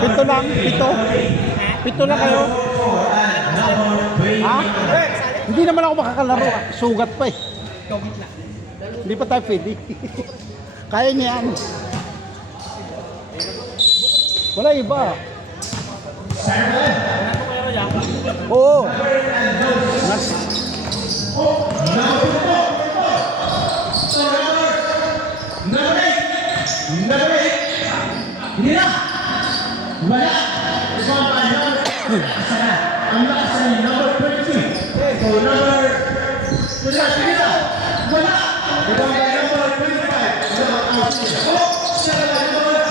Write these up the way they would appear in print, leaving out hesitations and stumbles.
Pito lang, pito. Pito lang kayo. Ha? Hindi naman ako makakalaro. Sugat pa eh. Hindi pa tayo pwede. Kaya niya yan. Wala iba. Oo. Hindi na! Wala! Ang lakas na number 22. So number... Wala! Sige na! Wala! Ibang by number 25. Siya na number...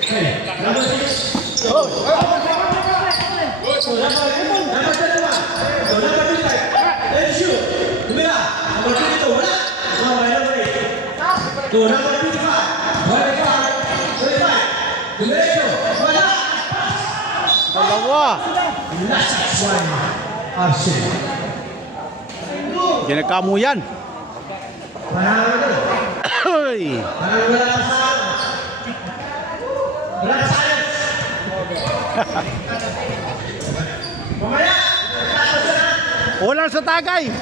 Okay. Number 6. Oh! So number 2. So number 25. Let's shoot! Tumira! Number 22. Wala! Number 8. So number 25. 25. Diretso! Wala! Dalawa. Last one. Action. Ginagkamo yan. Parang ano? Ay. Parang wala ka sa... Wala ka sa ayos. Mamaya! Wala sa tagay.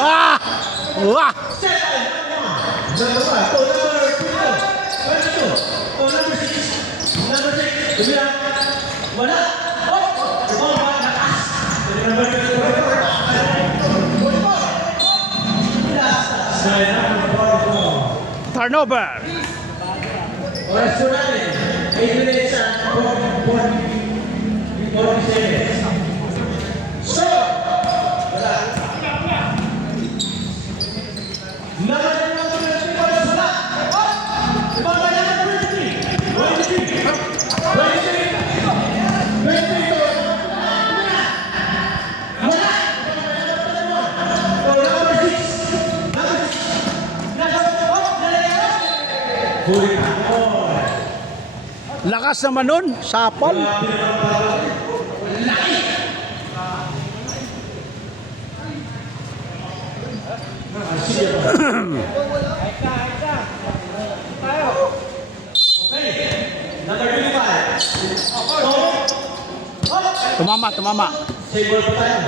Ah! Wah! Number 1. To number 2. To number 6. Number 6. Tumira. Wala. Oh, lakas. Number 2. Turnover. Oras po natin. 8 minutes and 40 seconds. So, wala. Number 23. Wala. Ibang ba number 23? 23. 23. 23. Wala. Oh, number 6. Number 6. Huli ka. Lakas naman nun. Sapal. Number 25. Tumama, tumama. Save ball pa tayo.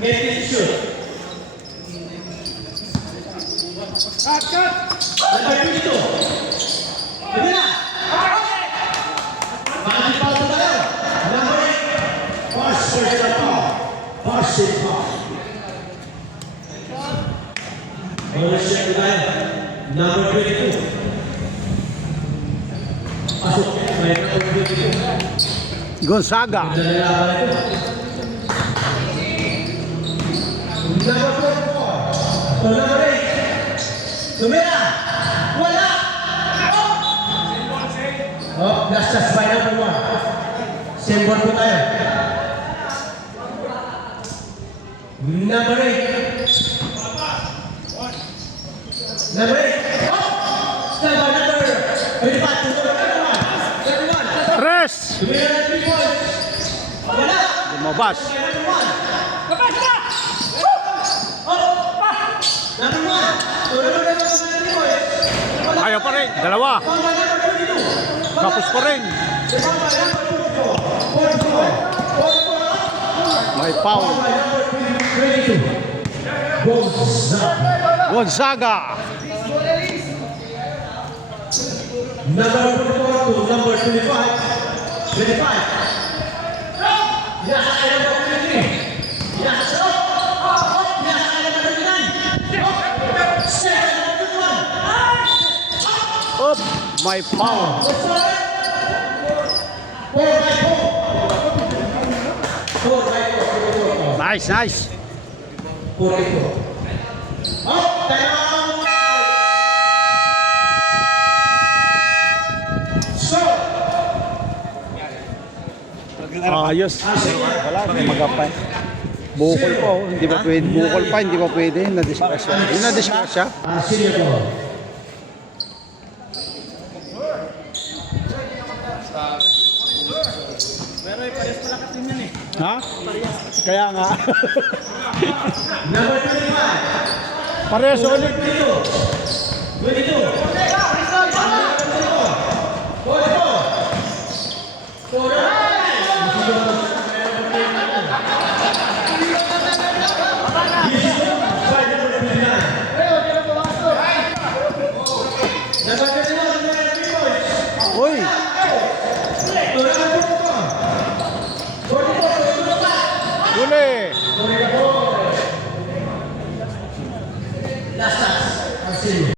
Get it shoot. Number 22. Hindi na. Bakit pa ito tayo? Number 8. Pass personal foul. Pass it foul. Bonus check na tayo. Number 22. Pasok. May number 22. Gonzaga. Number 24. To number 8. Tumira. Wala. Oh, last touch by number 1. Same ball po tayo. Number 8. Number 8. Oh! Still by number 25. Number 1. Rest. Tumira na 3 points. Wala. Lumabas. Number 1. Number 1. So number 3 points. Ayaw pa rin. Dalawa. Tapos pa rin. May foul. Gonzaga. Number 44 to number 25. 25. Yes, I number 23. Yes, up. Yes, I number 39. Set number 1. Up. May foul. 4 by 4. 4 by 4. Nice, nice. 44. Up, down. So. Ayos. Wala, may magapay. Bukol pa, oh. Hindi pa pwede. Bukol pa, hindi pa pwede. Na-discuss siya. Hindi na-discuss siya. Senior ball. Ha? Kaya nga. Number 25. Parehas ulit. 22. Arsenio.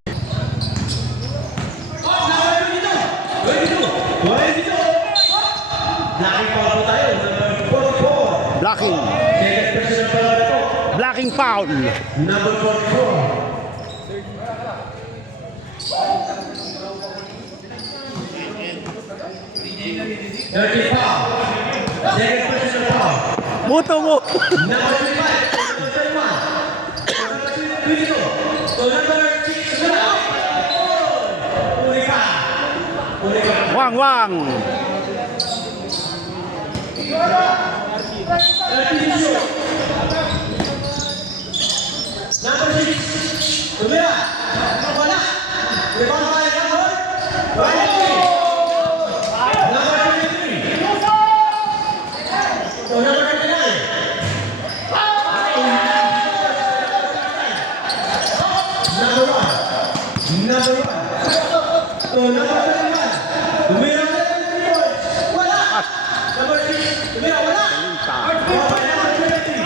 Blocking. Blocking foul. Number 44. Dirty foul. Second personal foul. Muto mo. Number 25. Number 31. Number 22. So number 6. Uli ka. Uli ka. Wang wang. Number 6. Tumira. Wala. Rebound by number 23. Number 23. So number 29. Number 1. Number 1. So number 31. Tumira na ng 3 points. Wala. Number 6. Tumira. Wala. Rebound by number 23.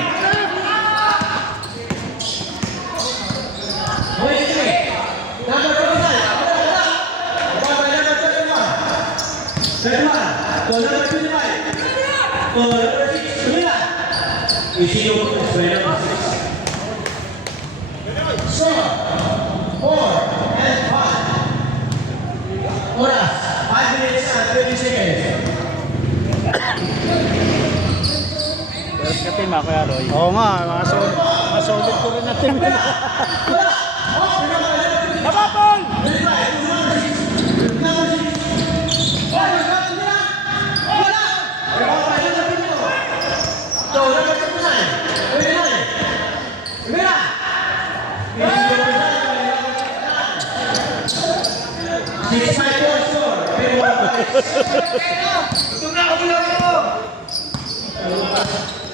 Number 25. So number 25. So number 6. Tumira. Issue points by number 6. Score 4 and 5. Oras 5 minutes and 20 seconds. Pero ka team ako, Roy. Oo nga, masolid ko rin na team. Kapapol!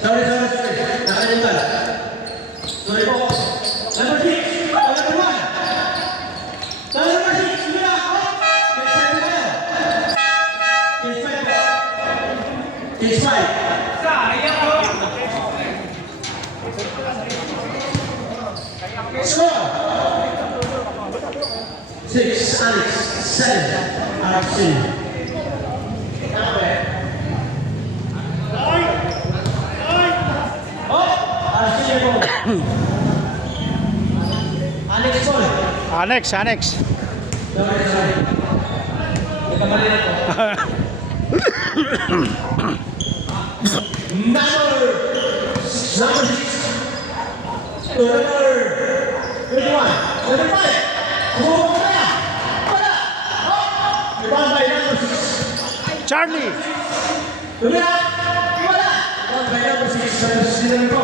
Sorry. Nakalimutan. Sorry po. Number 6. Number 1. Number 6. Mira. It's five. Score. 6, Alex. 7, Arsenio. Alex Paul. Annex. Sorry. Kamali na to. Number 6. Number 21. 25. Kumuha ka na. Wala. Rebound by number 6. Charlie. Tumira. Wala. Rebound by number 6. Sa silang ko.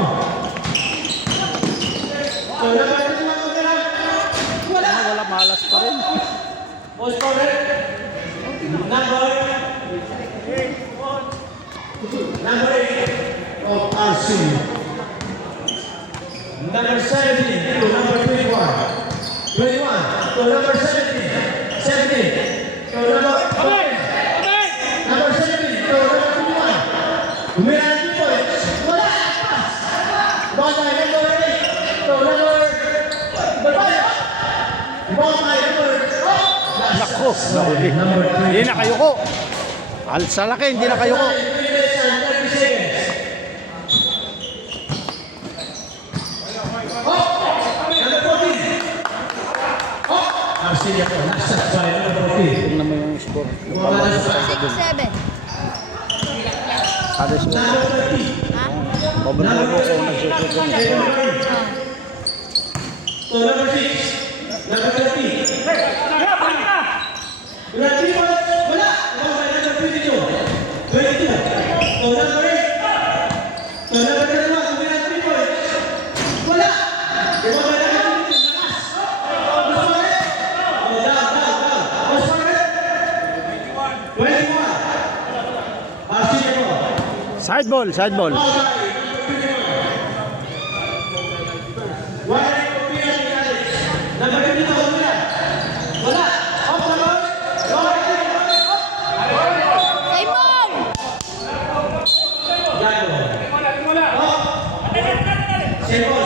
Wala malas pa rin. Most correct. Number 8 of Arsenio. Number 17 to number 21. 21 to number 17. 17 to number 5. Number 17 to number 21. Umira ng 2 points. Wala. Pass. Ball by number 8 to number 5. Ball by number 4. Nako, nahuli. Hindi na kayo ko. Sa laki, hindi na kayo ko. Tingnan mo yung score. 6-7. Kada score. Babalik ko kung nagsusunod na. Number 6. Number 30. Wala. Number 22. 22. Number 8. Number 31. Wala 3 points. Wala. Side ball.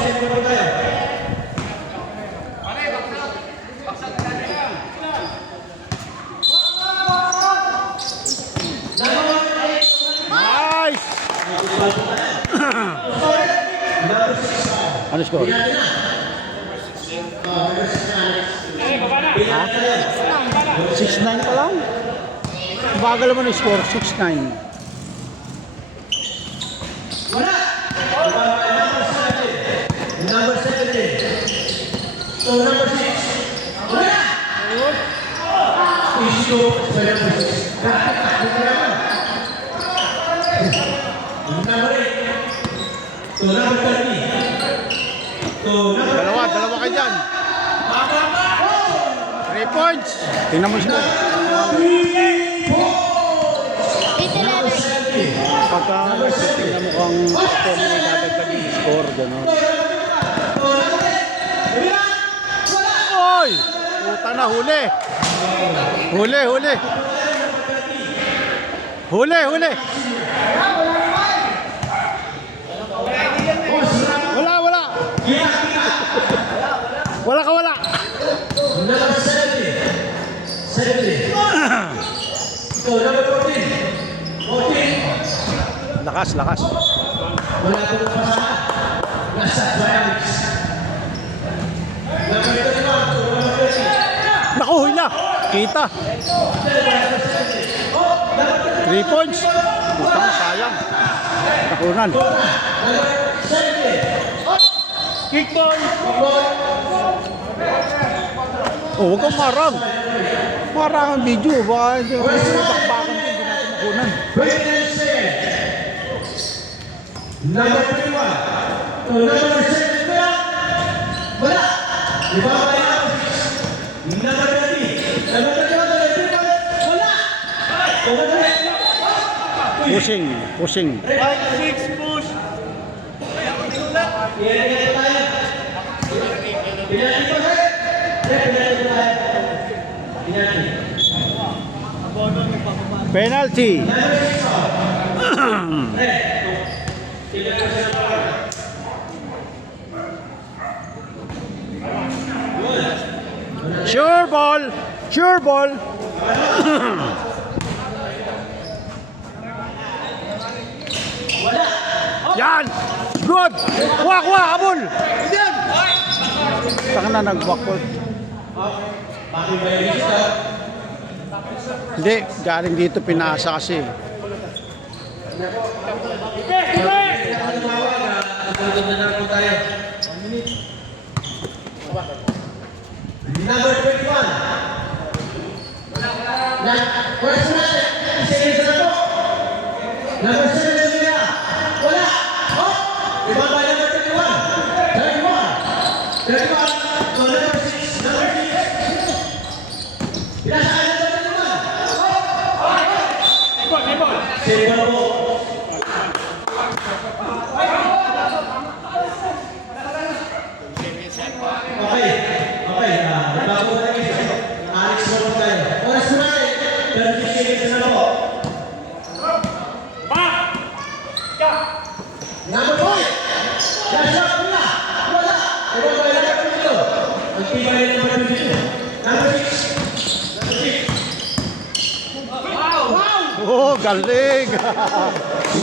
Simple tayo. Ano score? Ha? 6-9 pa lang? Bagal naman yung score, 6-9. Wala! Number 17. So, number 6. Wala! Issue sa number 6. Number 8. So, number 30. So, number Dalawa kayo dyan. 3 points. Tingnan mo siya. 8-11. Pagka tingnan mo kung score mo idadagdag yung score, gano'n. Oy! Puta na, huli! Huli! Wala! Wala! number 70. 70. So, number 14. 14. Lakas. Wala pong pasama. Nasa Dynamics. Number 31 to number 30. Naku, hila! Kita! 3 points! Puta na, sayang. Nakunan. Number 70. Kickdown! Oh, huwag kang marang. Marang ang video. Baka hindi bakbakan din. Hindi natin makunan. 29 seconds. Number 21 to number 7. Wala. Iba ba yan? Number 30. Number 31. Wala. Pushing. 5-6 push. Pinati tayo. Pinati pa tayo. Pinati tayo. Pinati. Penalty. Sure ball. Yan! Good! Kuha! Abol! Taka na nag-backward. Hindi, galing dito pinasa kasi. Number 21. First natin. Seconds na po. Number 7 na nila. Wala. Oh! Iba ba number 31? 31. So number 6. Number 6. Pinasaan na number 31. Simple po. Okay. Bago na rin. Alex mo po tayo. Oras mo natin. 30 seconds na po. Number 5. Last shot muna. Wala. Ibang ba yung number 22? Ang tiba yung number 22. Number 6. Oh, galing!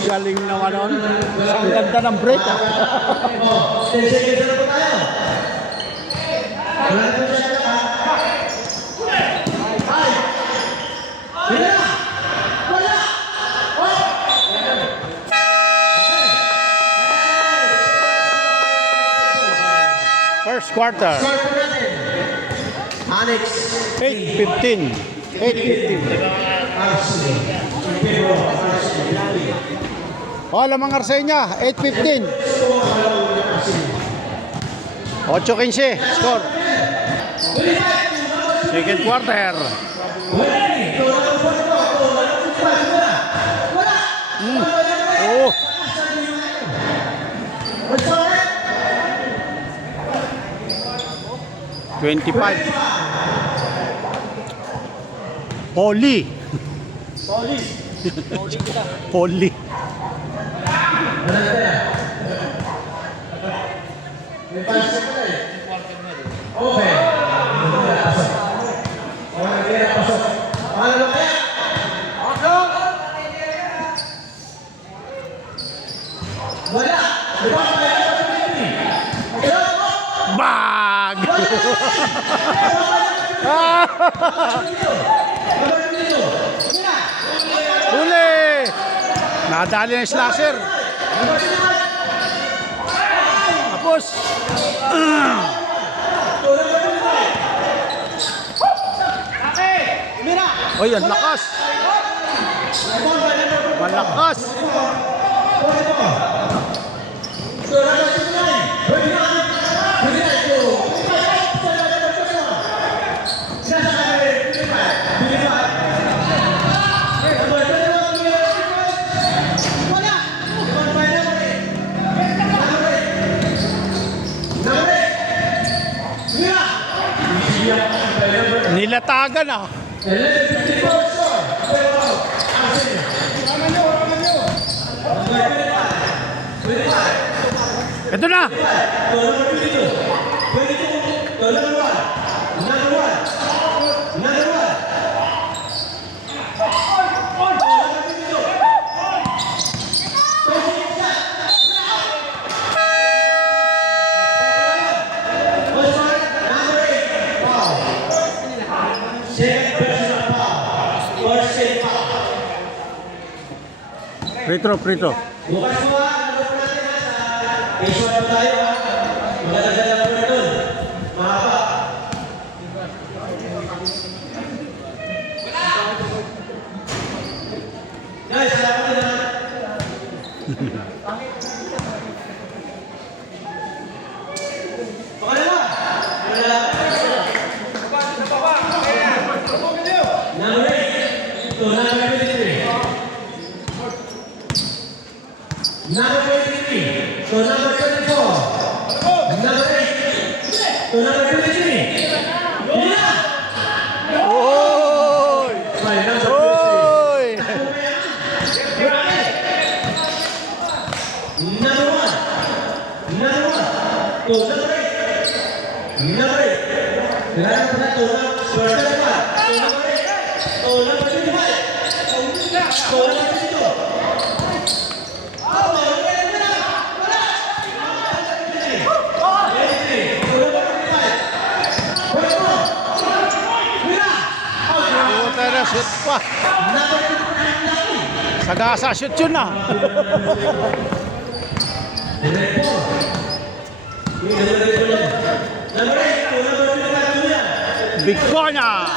Galing naman nun. Ang ganda ng break. 10 seconds na po tayo. Wala po siya na. 5. Wala. First quarter. Score po natin. Alex. 8-15. 8-15. Oh, lamang Arsenia. 8-15. 8-15. Score. Second quarter. Oh. What's on it? 25. Poli. Poli. May 5 seconds eh. Okay. Pasok. Paano kaya? Wala. Diba? Huli! Nadali na yung slasher. Tapos. Oy, ang lakas. Malakas. Nilatagan ah. Ito na. Prito. Bukas mo ha, ano po natin ha, sa Asia po tayo ha. Magdadala po na doon. Mahaba. Guys, salamat na. Pangalawa. Number 8 to number 23. Number 23 to number 24. Number 8 to number 23. Yeah! Oy! By number Oy! 23. Number 1. Number 1 to number 8. Number 8. Kailangan po na to number 25. To number 8. To number 25. To number 22. Puta, shoot pa. Sagasa shoot yun ah. Big corner.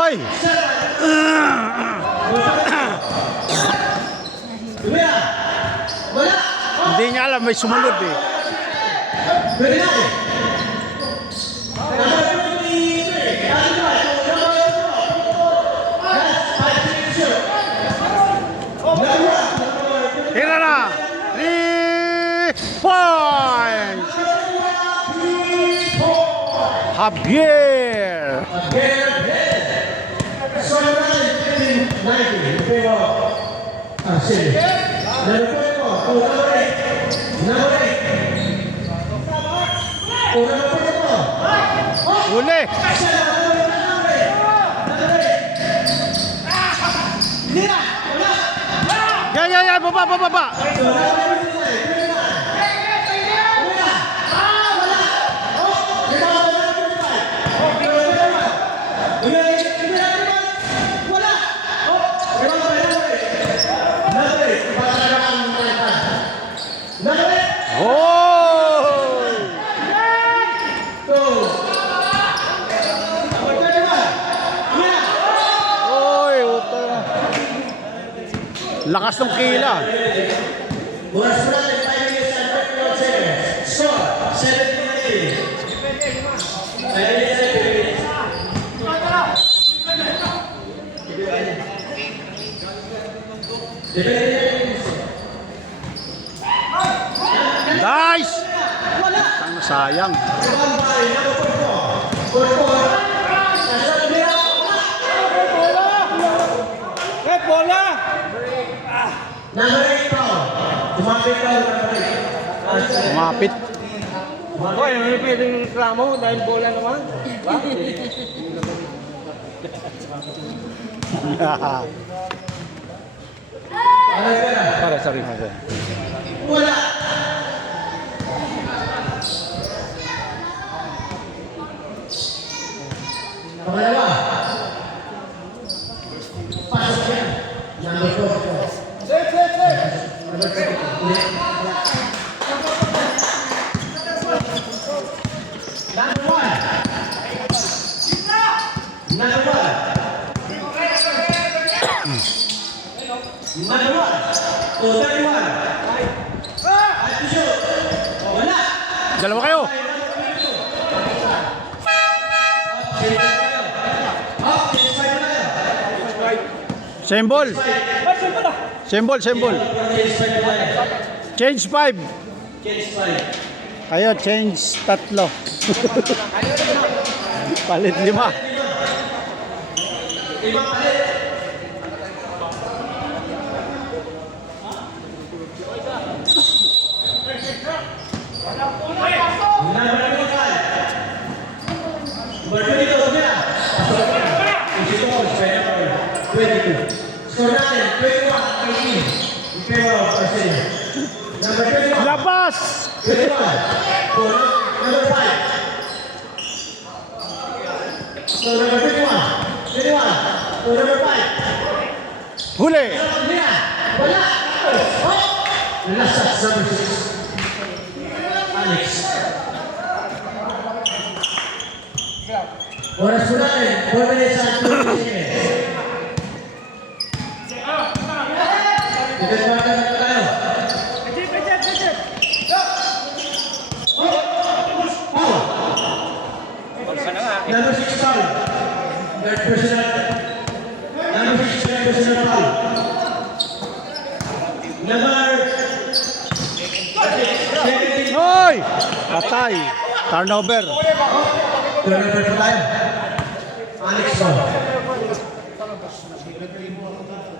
Ay! Hindi niya alam, may sumunod eh. Tira na! 3 points! Javier! Uli! Ya, baba! Lakas ng kila. Bukas mo natin 5 minutes and 31 seconds. Score, 7-3. 5 minutes and 3 minutes. Nice! Ang sayang. Bola! Number 8 pound. Tumapit daw. Kumapit. Hoy, ano pwedeng reklamo dahil bola naman? Ba? Para sa rin natin. Wala. Pangalawa. Pasok yan. Number 4. Number 1. Number 1. Number 1. Oh, 31. At to shoot. Oh, wala. Dalawa kayo. Up, change five tayo. Symbol. Symbol, symbol. Change five tayo. Change 5. Change five. Kayo, change 3. Palit 5. Lima palit. Number 22, Samira. Pasok. 22. Score natin, 21-18. In favor of Arsenio. Number 21. Labas! 21. For number 5. So number 21. 21. For number 5. Huli! Samira. Wala. Oh! The last shot, number 6. Alex. Oras po natin, 4 minutes and 20 seconds. Dito pa tayo. Number 6 foul. Third personal. Number 6 third personal foul. Number 17. Hoy! Patay. Turnover. Turnover po tayo. Alex foul.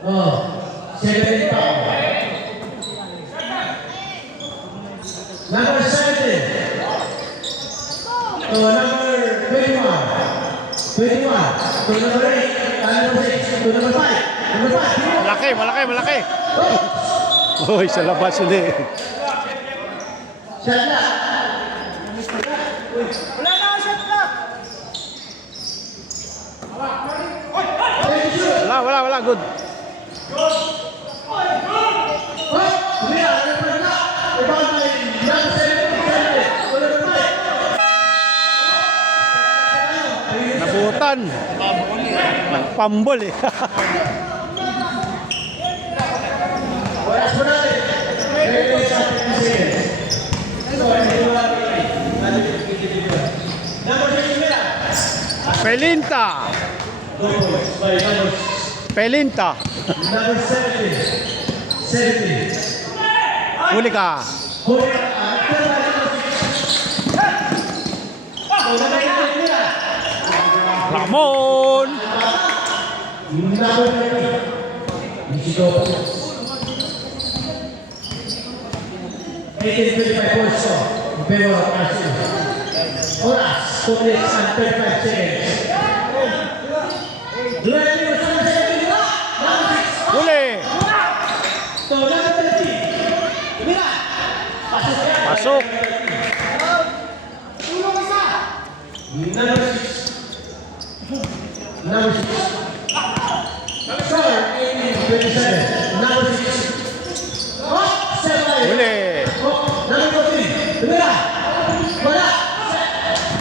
Oh, 17 foul. Number 17. To number 21. 21. To number 8. Number 6. To number 5. Number 5. Malaki, malaki, malaki. Hoy, sa labas ulit. Shot na. Wala, good. Oh, Samira, number 9. Ibang tayo. Number 17. To number 5. Nabutan. Nagpambol eh. Oras po natin. 3 minutes and 50 seconds. Number 6, Samira. Pelinta. By number Pelinta. Number 17. 17. Huli ka. Huli ka. After by number 6. Oh, number 18 nila. Ramon. Number 20. Isidro. 18:25 points to in favor of Arsenal. Oras, 2 minutes and 35 seconds. Duel number 17 nila. Number 6. Huli. To number 30. Mira. Pasok yan. Pasok. Number 6. Number 6. Score 18-27. Number 6. Oh, 7. Huli. Oh, number 14. Tumira. Wala.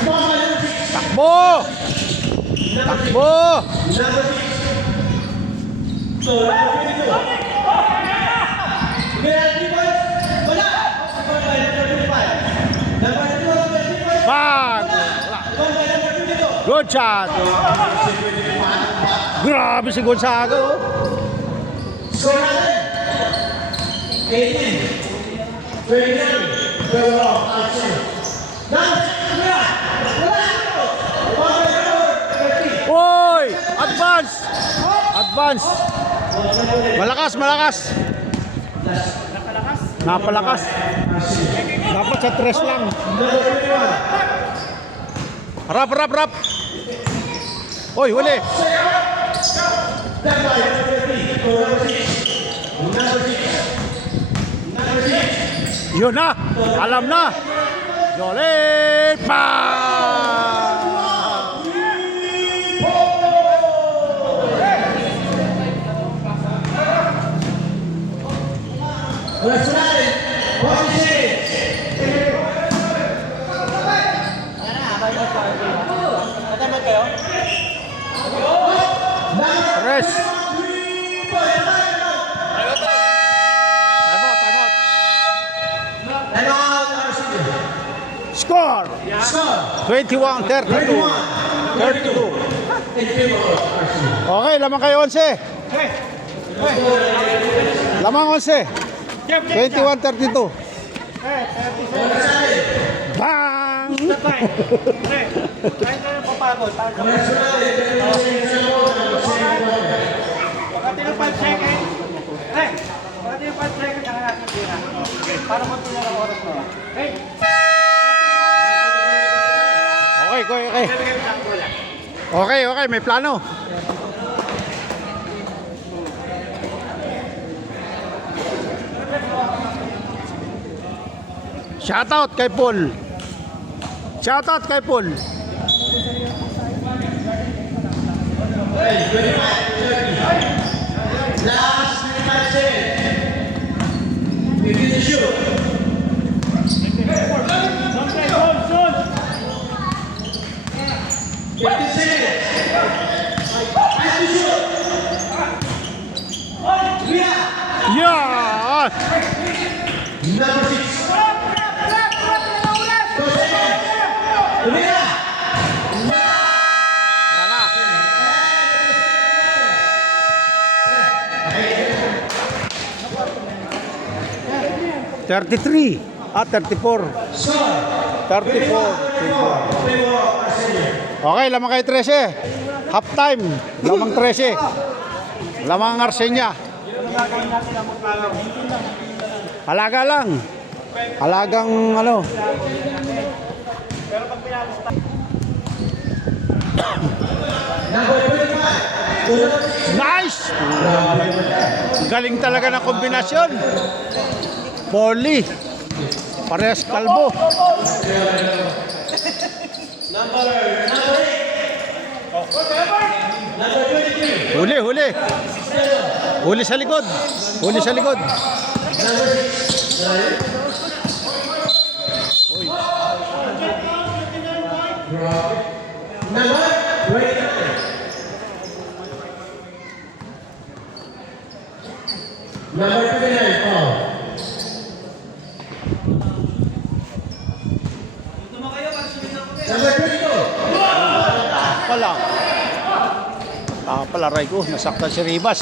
Mga number 6. Takbo. Takbo. Number 6. So, number 22. Tumira, 3 points. Wala. Score by number 25. Number 22, 3 points. Bag. Score by number 22. Good shot. Grabe si Gonzaga. Oh. Score natin. 18. 29. Well off. Arsenal. Number 6. Tumira. Wala. Score by number 30. Hoy! Advance! Advance! Malakas, malakas! Napalakas! Dapat sa tres lang. Rap, rap, rap. Oy, huli. Yun na. Alam na. Jolie pa. Let's ride. Tres. Time out, time out. Score. 21-32. 32. Okay, lamang kayo 11. Lamang 11. 21-32. Bang! Kahit na yung papagod. Pagkati ng 5 seconds. Pagkati ng 5 seconds, saka natin tira. Para magtula ng oras mo. Hey! Okay, okay. Okay, okay, may plano. Shoutout kay Paul. Shoutout kay Paul. Last 25 seconds. Begin to shoot. Yeah! Number 6. Sana. $33 at 34. 34. Okay, lamang kay 13. Half time. Lamang 13. Lamang Arsenia. Halaga lang. Halagang ano. Nice! Galing talaga ng kombinasyon. Polly. Parehas kalbo. Huli, huli. Huli sa likod. Huli sa likod. Number 29, Paul. Number 22. Pala. Pala, Ray ko. Nasaktan si Ribas.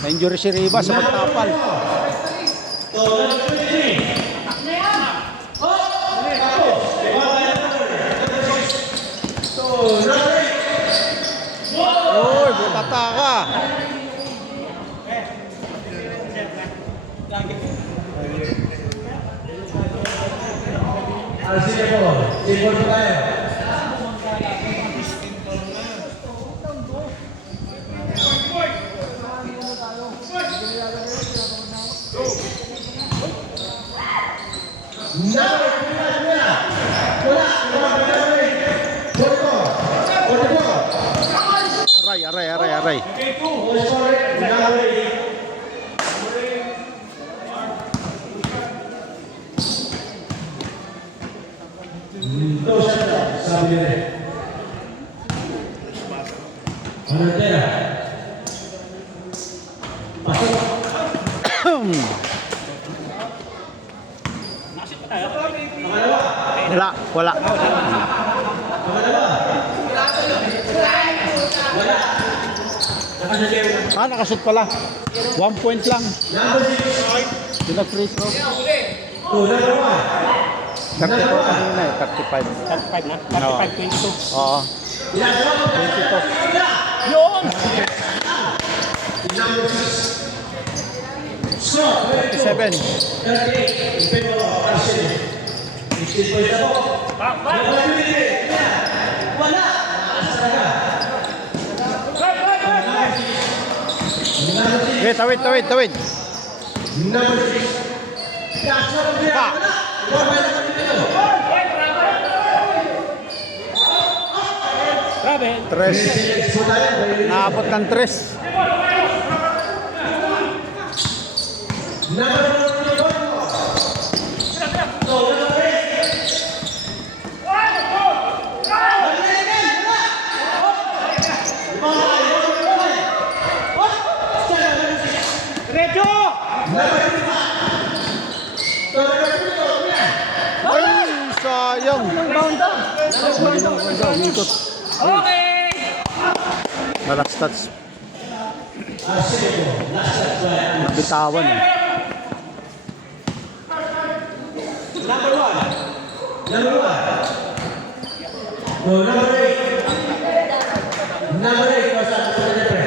Na-injury si Ribas sa pagtapal. Uy, butata ka. Sige po. Sige po tayo. Aray, aray, aray, aray. Sabi niya. Ano tira? Pasok. Wala, wala. Nakashoot pala. 1 point lang. Sila free throw. Number 1. 34 kanina eh, 35. 35 na? 35-22. Oo. 22. Yun! Score, 7. 38 in favor of Arsenal. 16 points na po. Number 23. Wala. Okay, tawid. Number 6. Pa. Tres. Naabot ng 3. Number 44. Diretso! Ay, sayang. Umikot. Okay! Last touch. Nabitawan eh. Number 1. Number 1. No, number 8. Number 8 was up to the press.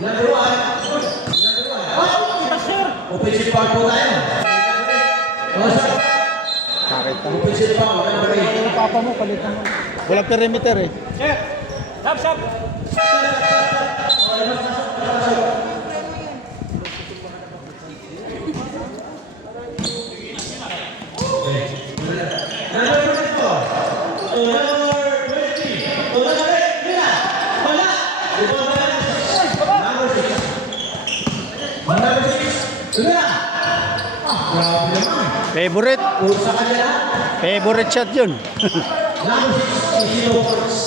Number 1. Number 1. Offensive foul po tayo. Nakita. Offensive foul, number 8. Yung papa mo, palitan mo. Walang perimeter eh. Sir! Stop! Number 24. Number 20. Number 8. Mira. Wala. Number 6. Number 6. Mira. Grabe naman. Favorite. Usa ka nila. Favorite shot yun. Number 6. Zero points.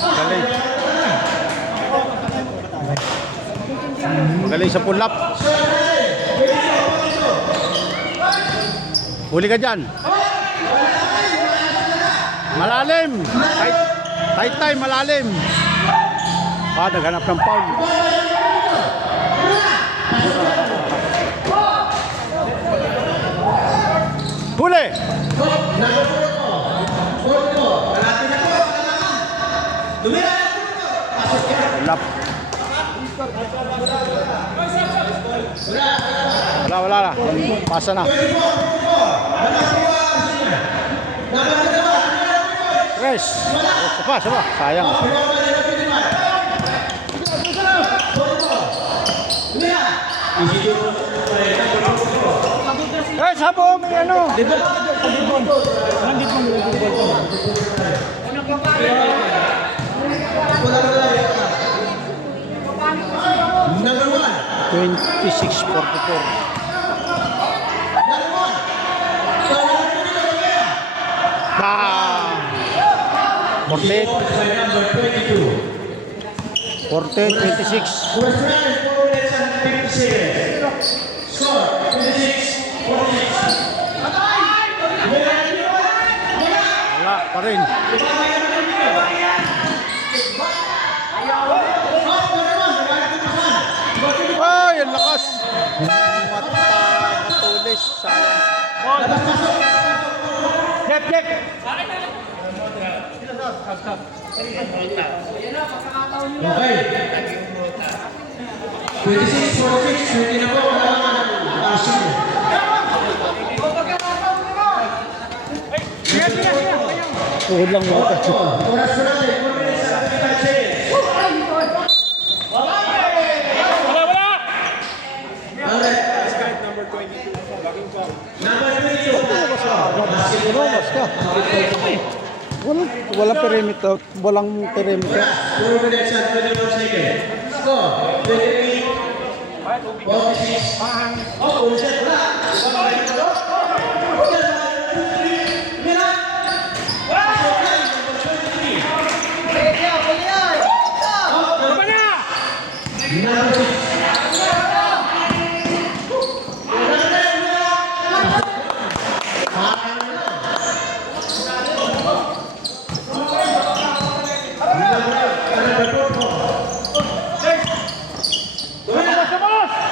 Magaling. Magaling sa pull-up. Huli ka dyan. Malalim. Tight time, malalim. Naghanap ng foul. Huli. Pull-up. Wala na. Pasa na. Tres. Sapa. Sayang. Sabo, may ano. Number 1. 26-44. Forte, Number 22. 26. First round is 4 minutes and 50 seconds. Score 26-46. Wala pa rin. Ay, ang lakas. Matulis. Sayang. Check! Okay. 26-46. Hindi na po. Arsenal. Tuhod lang mo. Oras po natin. 4 minutes and 55 seconds. Number 22. Lumabas ka. Walang perimeter. Walang perimeter. 4 minutes and 21 seconds. Score 28. 46. Oh, ulit wala.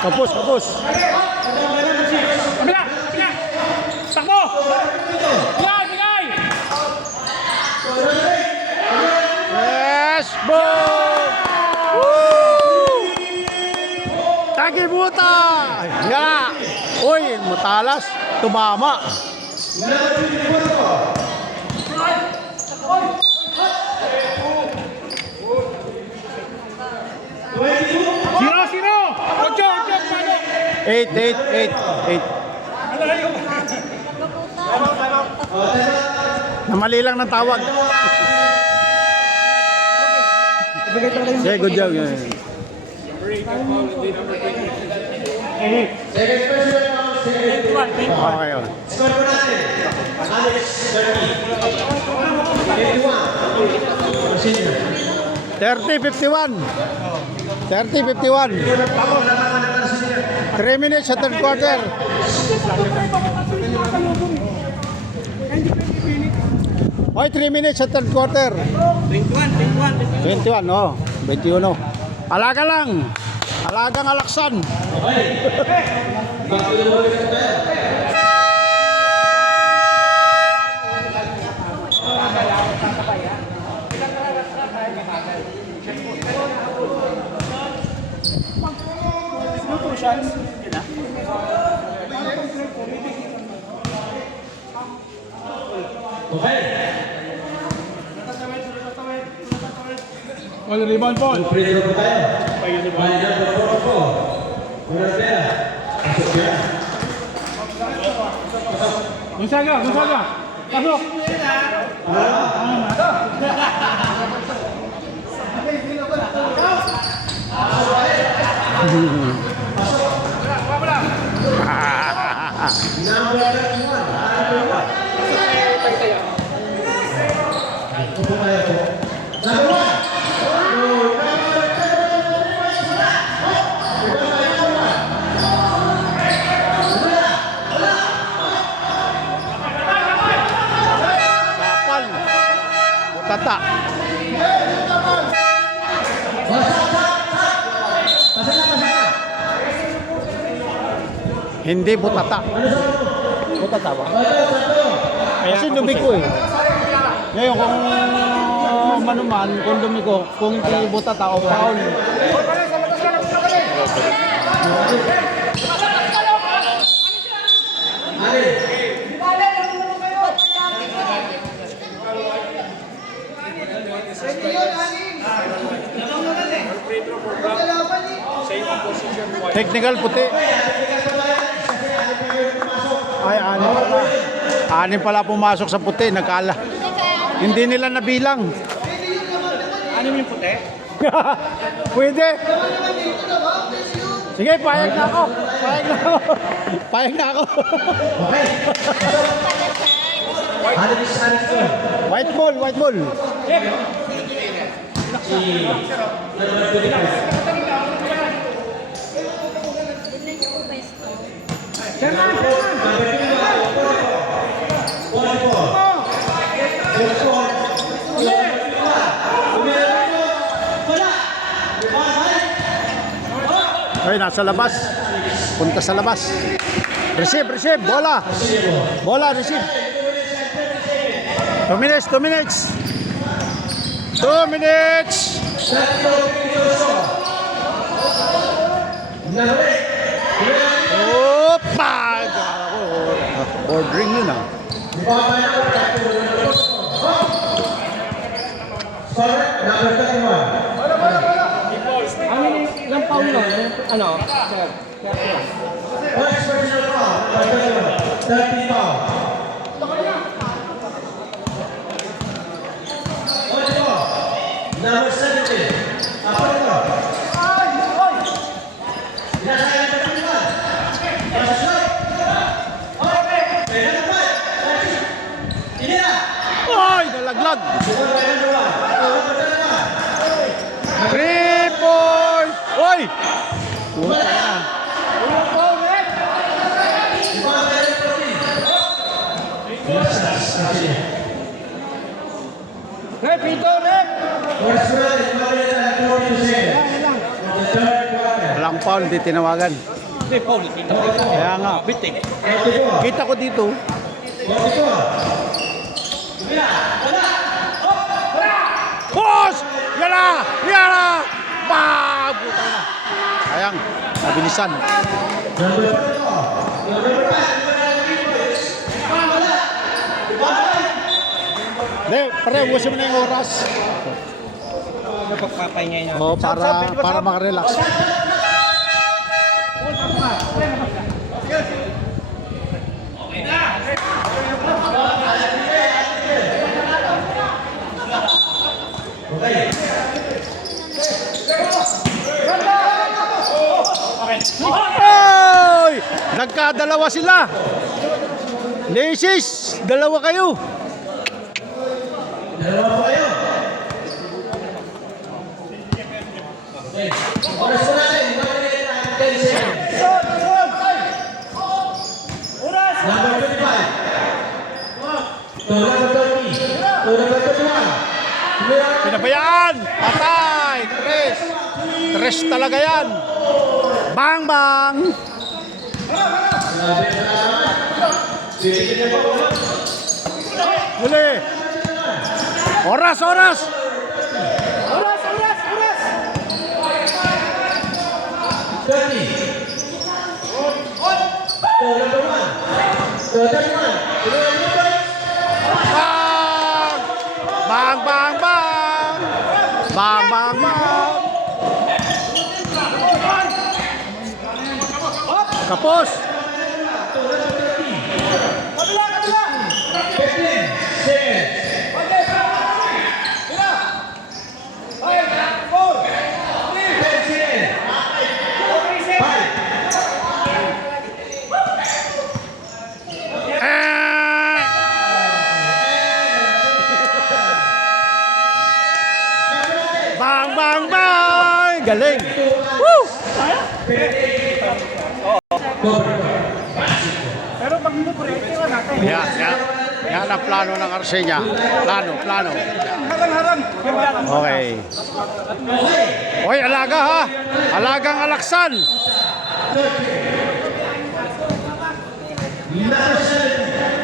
Kapos, kapos. Kabila! Kabila! Takbo! Bigay! Bigay! Yes, boom! Woo! Tagibuta! Ya! Uy, matalas. Tumama. Sino? Sino? Ocho! Ocho! Paano? 8, 8, 8, 8. Namali lang ng tawag. Sige, good job. Yeah. Second person now, second. Okay, okay. Score po natin. Alex, 30. 51. 30-51. 3 minutes sa third quarter. Hoy, 3 minutes sa third quarter. 21, oh. 21. Alaga lang. Alagang alaksan. All rebound ball. Free throw po tayo. Line number 44. Unang pasok yan. Gonzaga! Gonzaga! Pasok! Number 31. Ito po tayo po. Number 1. Kapal. Butata. Hindi butata. Butata ba? Kasi dumiko eh. Ngayon kung manuman, kung dumiko, kung hindi butata o foul. Technical puti. Ay, anim pala. Anim pala pumasok sa puti, nagkala. Hindi nila nabilang. Ano yung puti? Pwede. Sige, payag na ako. Payag na ako. Payag na ako. Okay. Alex, Alex po. White ball, white ball. Ay, nasa labas. Punta sa labas. Receive, receive. Bola. Bola, receive. 2 minutes, 2 minutes. 2 minutes. Opa! Ordering yun ah. Score, number 31. Ano yung foul no? Ano? First personal foul, number 31. 30 foul. Number 17. Ako ito. Pinasaya ng 31. Pasok. Okay. Pwede na ba? Hindi na. Ay, nalaglag. Number 3 points. Oy! Puta na. Rep, ito, rep! First round is 42 seconds. The third quarter. Walang foul, di tinawagan. Hindi, Paul. Kaya nga. Bitik. 44. Kita ko dito. 44. Boss! Yan na! Yan na! Bam! Puta na. Sayang. Nabilisan. Number 44. Number 5. Hindi, pare, ubusin mo na yung oras. Pagpapahinga niya. Oh, para makarelax. Oy! Nagkadalawa sila. Lesis, dalawa kayo. Dalawa po kayo. Oras po natin. 10 seconds. Number 25. To number 30. To number 31. Pinabayaan! Patay! Tres! Tres talaga yan! Bang bang! Huli! Oras! Oras! 30. To number 1. To 31. To number 1. Bang! Bang bang bang! Bang bang bang! Kapos! 15 seconds. Eh! Bang bang bang! Galing! Woo! Pero pag minupureto natin. Yan, yan. Yan ang plano ng Arsenia. Plano. Harang-harang. Okay. Hoy, alaga ha! Alagang alaksan! Number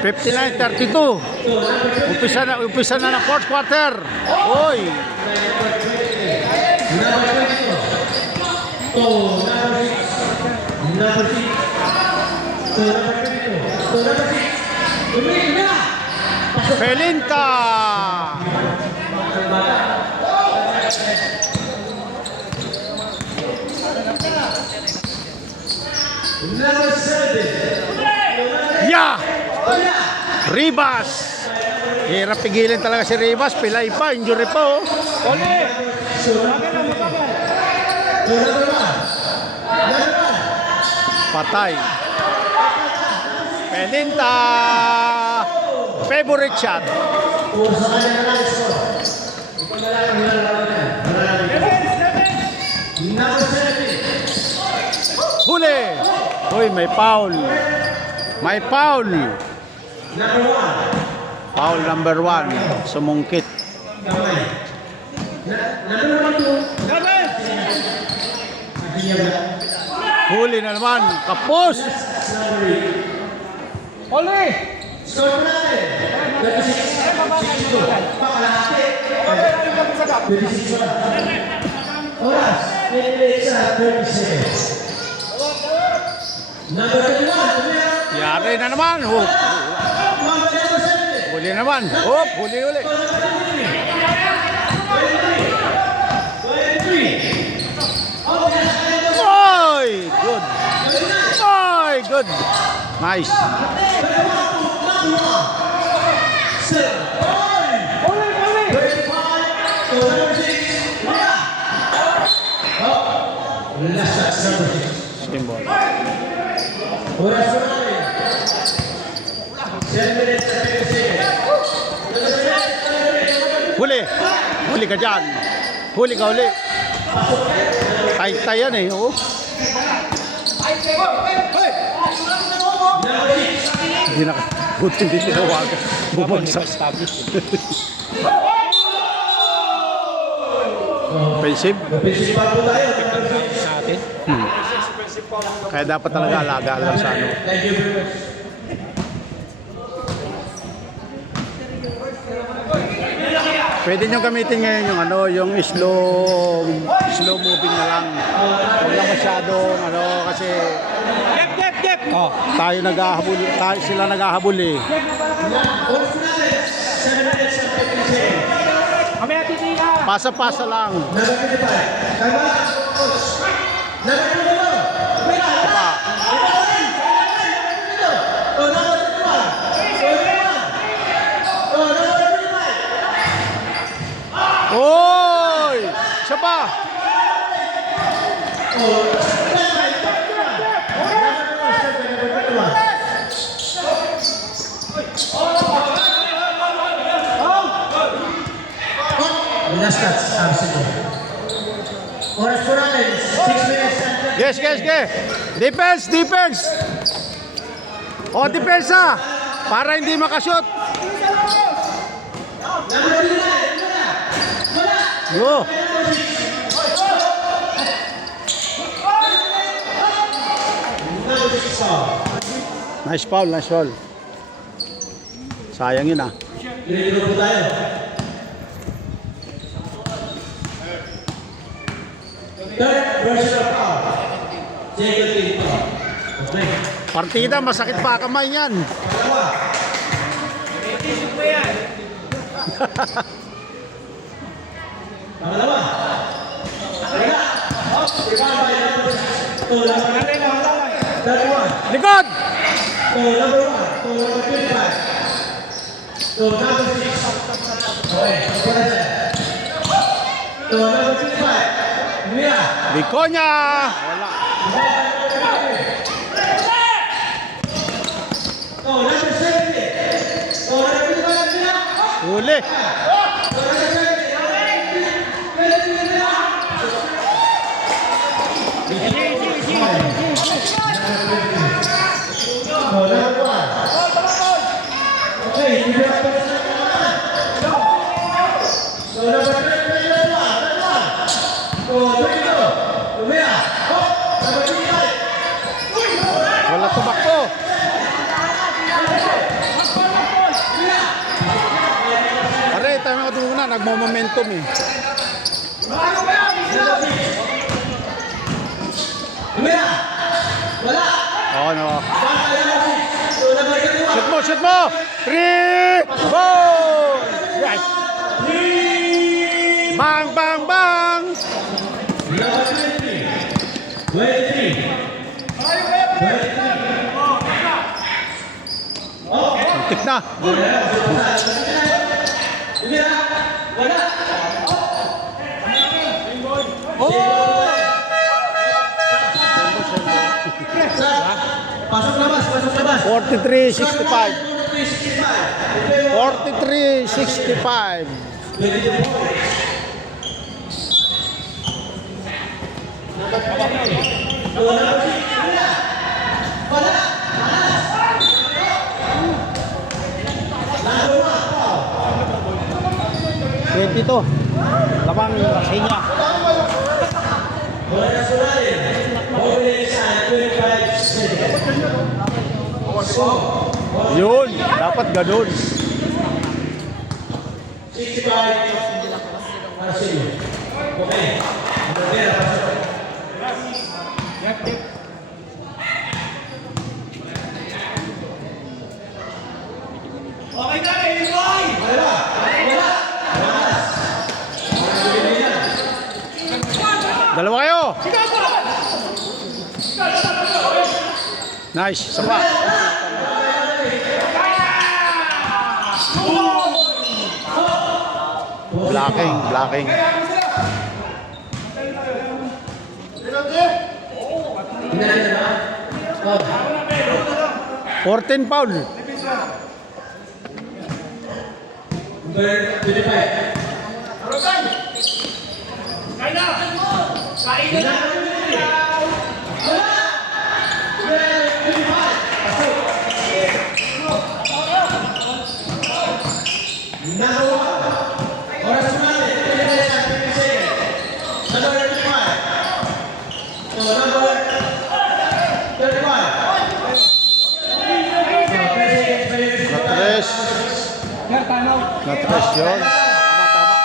70. 59-32. Umpisa na ng fourth quarter. Hoy! Number 22. To number 6. Number 6. To number 22. To number 6. Tuloy na! Pelinka! Number 7. Ya! Ribas! Hirap pigilin talaga si Ribas. Pilay pa, injury pa oh. To number 1. Patay. Pelinta! Favorite shot. Puro sa kanya na lang score. Number 7. Huli! Uy, may foul. May foul. Number 1. Foul number 1. Sumungkit. Kamay. Number 1, 2. Huli na naman. Kapos! Oli! Score po natin. 36. 62. Pakalahati. 36. Oras. 10 minutes at 30 seconds. Number 21. Yari na naman. Number 7. Huli naman. Huli. 23. Oy! Good. Oy! Good. Nice. Last shot, number 6. Symbol. Oras po natin. 7 minutes at 50 seconds. Huli ka dyan. Huli. Tay yan eh. Oh. Number 6. Hindi na. Good hindi tinawagan. Bumagsak. Offensive. Offensive pa po tayo. Sa atin. Kaya dapat talaga alaga lang sa ano. Thank you very much. Pwede nyo gamitin ngayon yung ano, yung slow moving na lang. Huwag lang masyadong ano kasi tayo naghahabol, sila naghahabol eh. Oras natin, 7 minutes and 50 seconds. Kami at titika. Pasa-pasa lang. Number 25. Tama? Number 22. Wait lang. Pa. Oh, number 21. Oh, number 25. Oy! Siya pa! Last touch, absolutely. Oras po natin, 6 minutes and 20. Yes. Defense! O, depensa! Para hindi makashoot. Number 29. Yo! Nice foul. Sayang yun ah. Dito po tayo. Third version of foul. Jacob Tito. Okay. Partida, masakit pa kamay niyan. Pangalawa. Teka. Ibabay number 6. To number 31. Likod! To number 1. To number 25. To number 6. Okay. To number 25. Mira. Likonya! Wala. To number 70. To number 25. Mira. Huli. Wala tumakbo. Pare, tayo mga tumunan, nagmo-momentum eh. Oo, no. Shoot mo! 3! Goal! Yes! Bang! Suntik na. Pasok labas. 43-65. 43-65. Ito. Labang Rasinya. Yun, dapat ganun. 65 para sa inyo. Okay. Okay na, boy! Dalawa kayo. Nice, sapa. Blocking. 14 foul. Number 25. Yun. Tama, tama.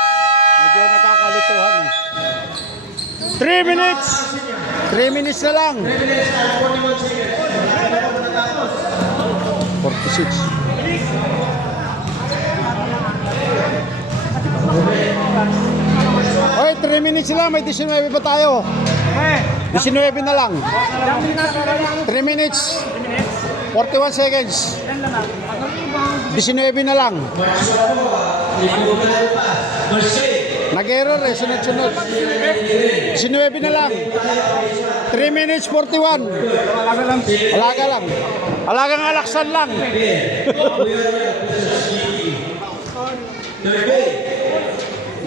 Medyo nagkakalituhan eh. 3 minutes! 3 minutes na lang. 3 minutes and 41 seconds. Ano ba natapos? 46. Oy, 3 minutes lang. May 19 pa tayo. 19 na lang. 3 minutes. 41 seconds. 19 na lang. Nag-error eh, sunod-sunod. 19 na lang. 3 minutes 41. Alaga lang. Alagang alaksan lang.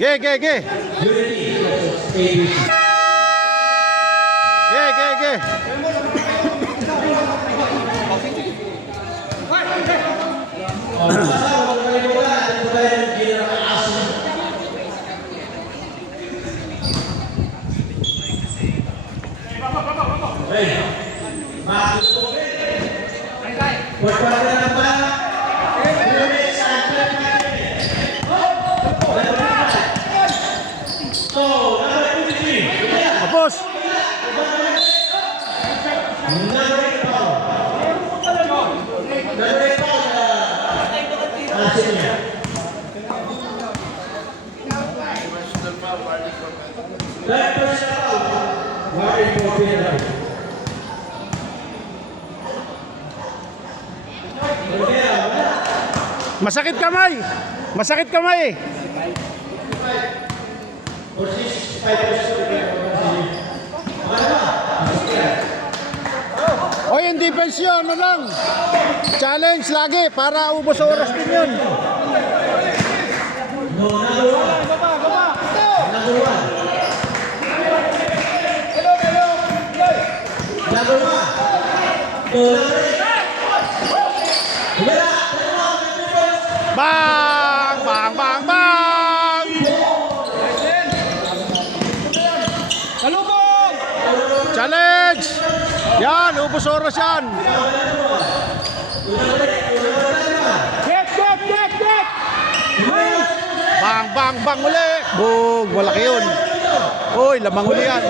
Ge, ge, ge. Ge, ge, ge. Tapos. Masakit kamay. Masakit kamay. O yung defense yun, ano lang. Challenge lagi para ubos sa oras din yun. Bang! Bang! Bang! Bang! Salubong! Challenge! Yan, ubos oras yan. Get, get, get, get! Bang! Bang! Bang uli! Bug! Malaki yun. Uy, lamang uli yan.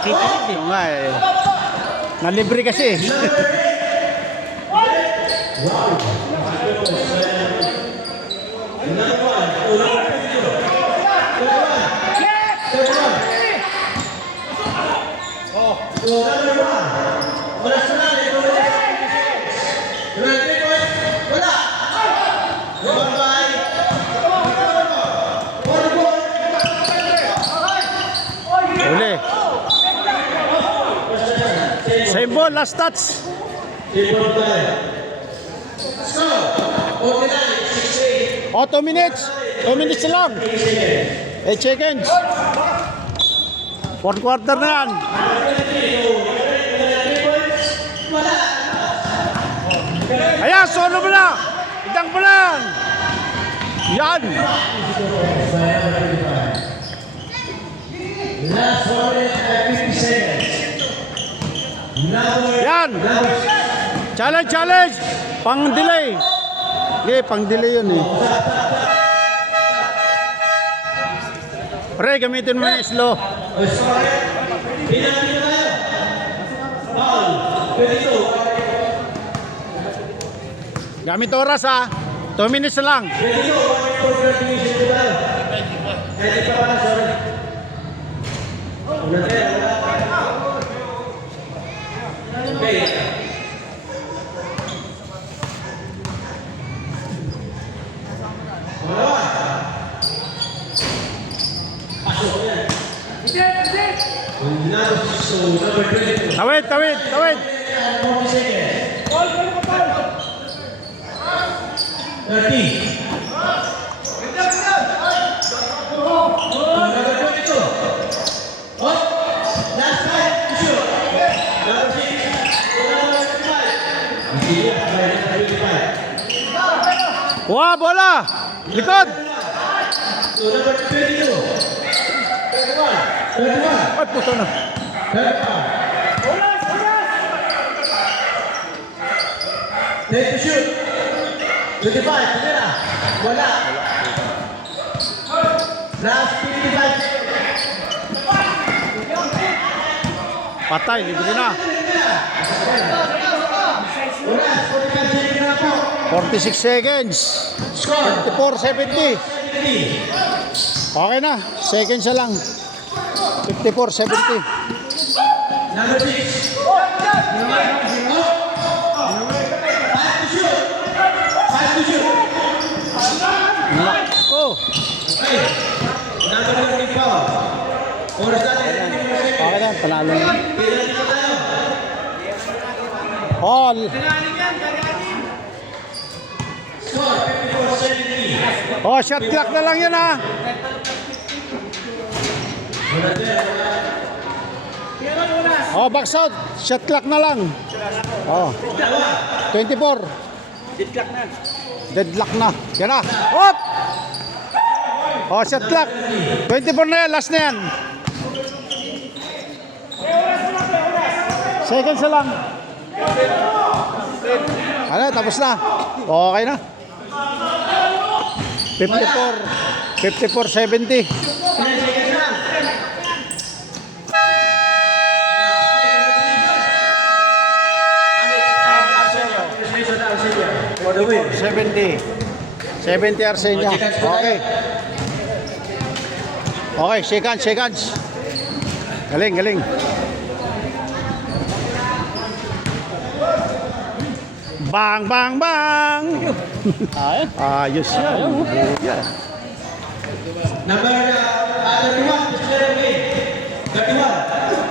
Oo nga eh. Nalibre kasi. Uli. Same ball, last touch. O, 2 minutes. 2 minutes lang. 8 seconds. 4 quarter na yan. Ayan, solo mo na. Idang mo lang. Yan. Last 150 seconds. Yan. Challenge, challenge. Pang delay. Okay, pang delay yun eh. Pre, gamitin mo yung slow. Pinantin na tayo. Foul. 22. Gamit oras ha. 2 minutes na lang. 22. For graduation ko tayo. Kahit pa pala, sorry. Una tayo. Okay. Tawid, tawid, tawid. 40 seconds. 30. Number 22. Oh, last time to shoot. Number 6. Number 25. Number 25. Wah, bola. Likod. So number 22. 31. Ay, puto na. 35. Take to shoot. 25. Tumira. Wala. Last 55 seconds. Patay, libre na. Oras, 45 seconds na po. 46 seconds. Score. 54-70. 70. Okay na. Seconds na lang. 54-70. Number 6. Five to shoot. Five to shoot. Oh, Okay. Number 34. Oras natin. okay na. Panalo na. Pila na tayo. All. Score, 54-70. Oh, shot clock na lang yan ha. Oh, box out. Shot clock na lang. Oh. 24. Deadlock na. Deadlock na. Yan na. Hop! Oh, shot clock. 24 na yan. Last na yan. Seconds na lang. Ano, tapos na. Okay na. 54-70. 10 seconds lang. For the win. 70. 70 Arsenia. Okay. Okay, shake hands, shake hands. Galing, galing. Bang, bang, bang! Ayos yan. Number 31, Mr. Win. 31.